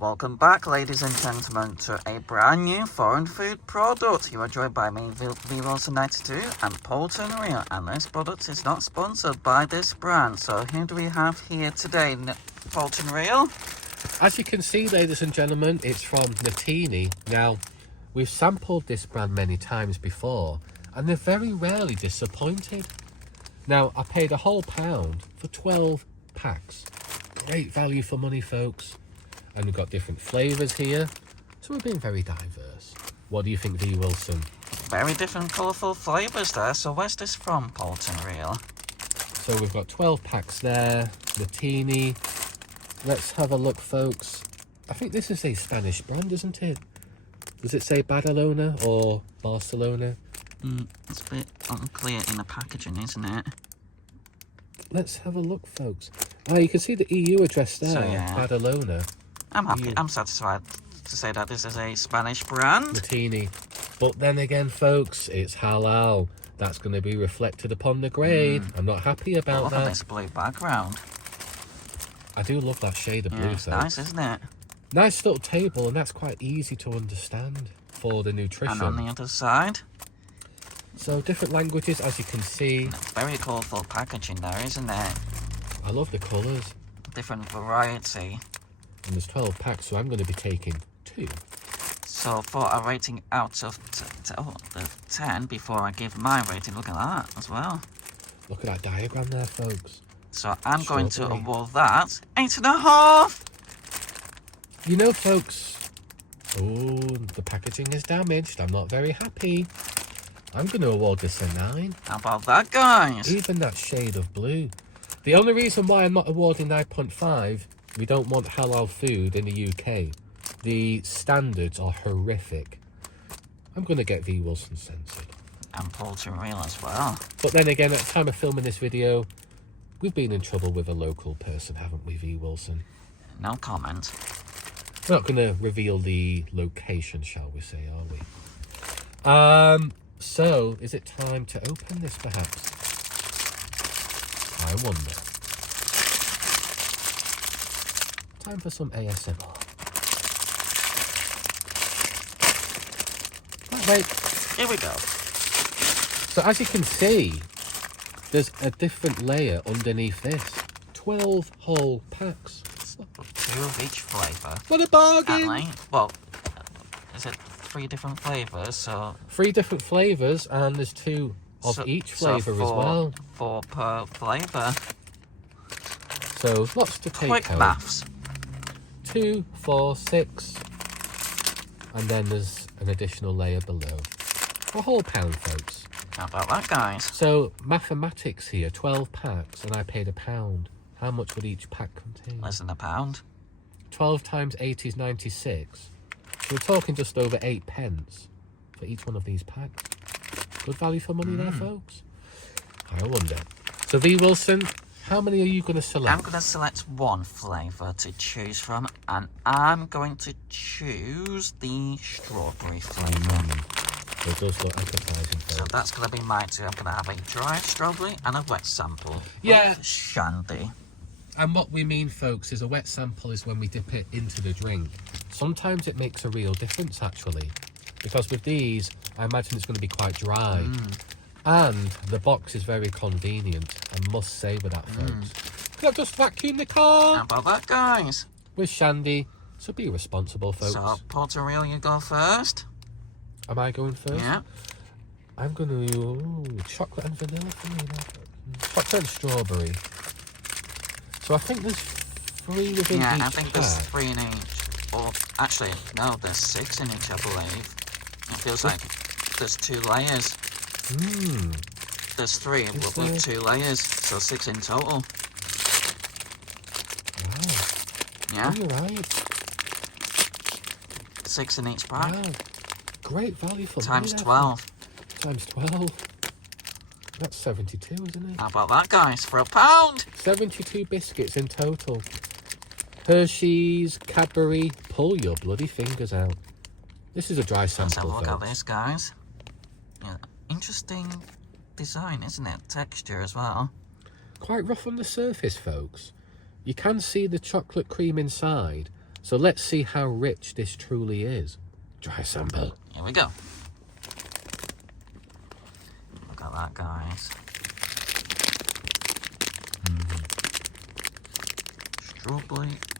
Welcome back, ladies and gentlemen, to a brand new foreign food product. You are joined by me, V Wilson 92 and Polton Real, and this product is not sponsored by this brand. So who do we have here today, Polton Real? As you can see, ladies and gentlemen, it's from Natini. Now, we've sampled this brand many times before, and they're very rarely disappointed. Now, I paid a whole £1 for 12 packs. Great value for money, folks. And we've got different flavours here, so we're being very diverse. What do you think, V Wilson? Very different colourful flavours there. So where's this from, Polton Real? So we've got 12 packs there, Natini. Let's have a look, folks. I think this is a Spanish brand, isn't it? Does it say Badalona or Barcelona? It's a bit unclear in the packaging, isn't it? Let's have a look, folks. Ah, you can see the EU address there, So, yeah. Badalona. I'm happy. I'm satisfied to say that this is a Spanish brand. Natini. But then again, folks, it's halal. That's going to be reflected upon the grade. I'm not happy about Look that. at this blue background. I do love that shade of blue, It's folks. nice, isn't it? Nice little table, and that's quite easy to understand for the nutrition. And on the other side, So different languages, as you can see. very colourful packaging there, isn't it? I love the colours. Different variety. And there's 12 packs, so I'm going to be taking 2. So for a rating out of 10, before I give my rating, look at that as well. Look at that diagram there, folks. So I'm going to Strawberry. award that 8.5. You know, folks, oh, the packaging is damaged. I'm not very happy. I'm going to award this a 9. How about that, guys? Even that shade of blue. The only reason why I'm not awarding 9.5, we don't want halal food in the UK. The standards are horrific. I'm going to get V Wilson censored. And Polton Real as well. But then again, at the time of filming this video, we've been in trouble with a local person, haven't we, V Wilson? No comment. We're not going to reveal the location, shall we say, are we? So, is it time to open this, perhaps? I wonder. Time for some ASMR. Right, wait. Here we go. So, as you can see, there's a different layer underneath this. 12 whole packs. 2 of each flavour. What a bargain! Well, is it 3 different flavours? So 3 different flavours, and there's 2 of each flavour as well. 4 per flavour. So lots to take Quick home. maths. 2, 4, 6, and then there's an additional layer below. A whole £1, folks. How about that, guys? So mathematics here, 12 packs, and I paid £1. How much would each pack contain? Less than £1. 12 times 8 is 96. So we're talking just over 8 pence for each one of these packs. Good value for money there, folks. I wonder. So V Wilson, how many are you going to select? I'm going to select 1 flavour to choose from, and I'm going to choose the strawberry flavour. It does look appetizing, So folks. that's going to be my 2. I'm going to have a dry strawberry and a wet sample. Yeah. Of shandy. And what we mean, folks, is a wet sample is when we dip it into the drink. Sometimes it makes a real difference, actually. Because with these, I imagine it's going to be quite dry. And the box is very convenient, I must say with that, folks. Could I just vacuum the car? How about that, guys? With Shandy, so be responsible, folks. So, Polton Real, you go first. Am I going first? Yeah. I'm going to chocolate and vanilla for me. Chocolate and strawberry. So I think there's 3 within each Yeah, I think there's pack. 3 in each. Or, actually, no, there's 6 in each, I believe. It feels like there's 2 layers. There's 3 with 2 layers, so 6 in total. Wow. Yeah, Oh, you're right. 6 in each pack. Wow. Great value for Times money there, 12. folks. Times 12. That's 72, isn't it? How about that, guys? For £1. 72 biscuits in total. Hershey's, Cadbury, pull your bloody fingers out. This is a dry Let's have a sample, look at folks. this, guys. Yeah, interesting design, isn't it? Texture as well. Quite rough on the surface, folks. You can see the chocolate cream inside, So let's see how rich this truly is. Dry sample. Here we go. Look at that, guys.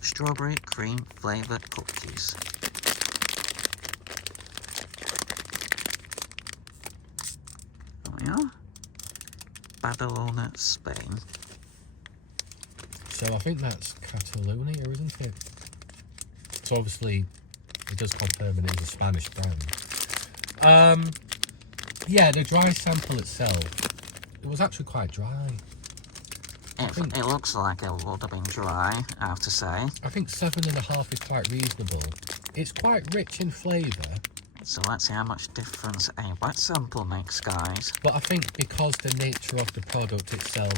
Strawberry cream flavoured cookies. There we are. Badalona, Spain. So I think that's Catalonia, isn't it? So obviously it does confirm it is a Spanish brand. Yeah, the dry sample itself, it was actually quite dry. It looks like it would have been dry, I have to say. I think 7.5 is quite reasonable. It's quite rich in flavour. So let's see how much difference a wet sample makes, guys. But I think because the nature of the product itself,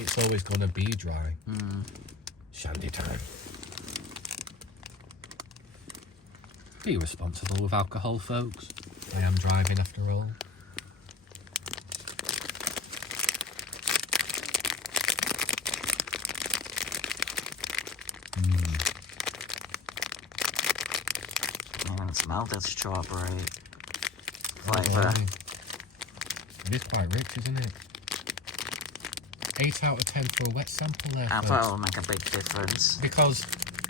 it's always going to be dry. Shandy time. Be responsible with alcohol, folks. I am driving after all. You can smell the strawberry flavour. It is quite rich, isn't it? 8 out of 10 for a wet sample there, I folks. thought it would make a big difference. Because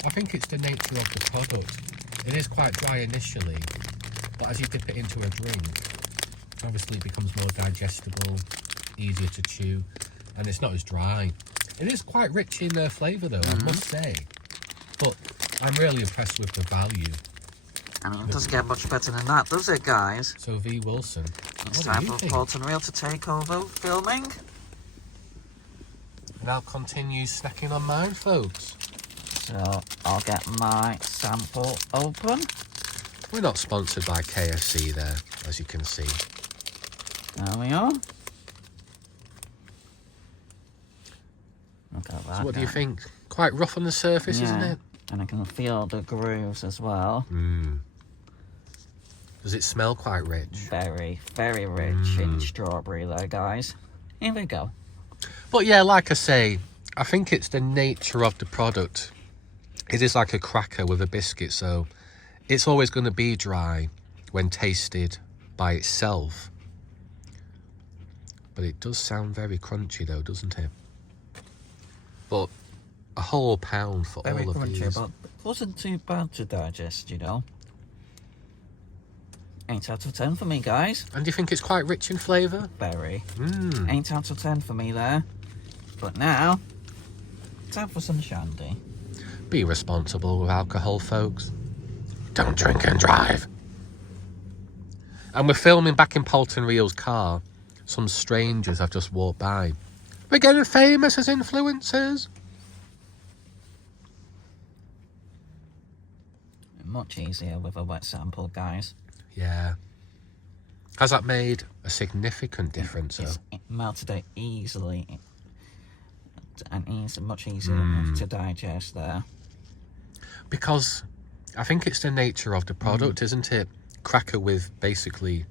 I think it's the nature of the product. It is quite dry initially, but as you dip it into a drink, obviously it becomes more digestible, easier to chew, and it's not as dry. It is quite rich in flavour though, I must say. But I'm really impressed with the value. I mean, it doesn't get much better than that, does it, guys? So V. Wilson, It's what time do you for think? Bolton Reel to take over filming. And I'll continue snacking on mine, folks. So I'll get my sample open. We're not sponsored by KFC there, as you can see. There we are. Look at that. So what do you think? Quite rough on the surface, isn't it? And I can feel the grooves as well. Does it smell quite rich? Very, very rich in strawberry there, guys. Here we go. But yeah, like I say, I think it's the nature of the product. It is like a cracker with a biscuit, so it's always going to be dry when tasted by itself. But it does sound very crunchy though, doesn't it? But a whole pound for Very all of crunchy, these. but it wasn't too bad to digest, you know. 8 out of 10 for me, guys. And do you think it's quite rich in flavour? Very. 8 out of 10 for me there. But now, time for some shandy. Be responsible with alcohol, folks. Don't drink and drive. And we're filming back in Polton Reel's car. Some strangers have just walked by. We're getting famous as influencers. Much easier with a wet sample, guys. Yeah. Has that made a significant difference, though? It melted out easily. And much easier to digest there. Because I think it's the nature of the product, isn't it? Cracker with basically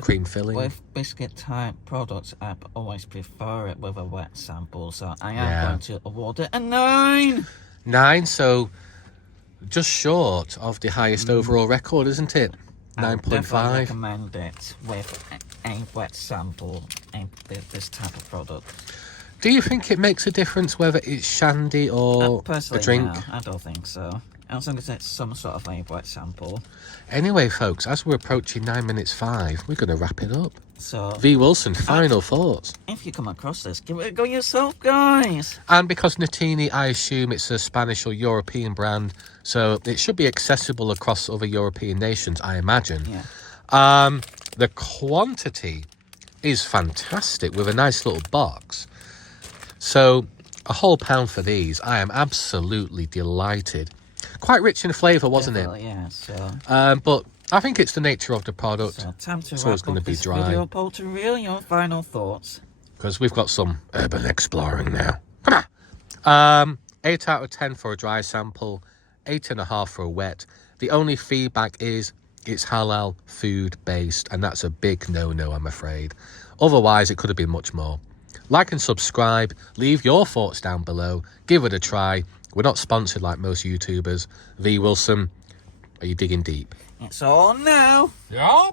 cream filling. With biscuit type products, I always prefer it with a wet sample. So I am going to award it a 9. 9, so just short of the highest overall record, isn't it? 9.5. I recommend it with a wet sample, this type of product. Do you think it makes a difference whether it's shandy or a Personally, drink? no, I don't think so. As long as it's some sort of a wet sample. Anyway, folks, as we're approaching 9 minutes 5, we're going to wrap it up. So, V. Wilson, final thoughts. if you come across this, give it a go yourself, guys. And because Natini, I assume it's a Spanish or European brand, so it should be accessible across other European nations, I imagine. Yeah. The quantity is fantastic with a nice little box. So a whole pound for these. I am absolutely delighted. Quite rich in flavour, wasn't Definitely, yeah, so. it? But I think it's the nature of the product. So, time to It's wrap always going up to be this dry. video, Bolton Reel. Your final thoughts? Because we've got some urban exploring now. Come on. 8 out of 10 for a dry sample. 8.5 for a wet. The only feedback is it's halal food based, and that's a big no-no, I'm afraid. Otherwise, it could have been much more. Like and subscribe. Leave your thoughts down below. Give it a try. We're not sponsored like most YouTubers. V Wilson, are you digging deep? It's on now. Yeah.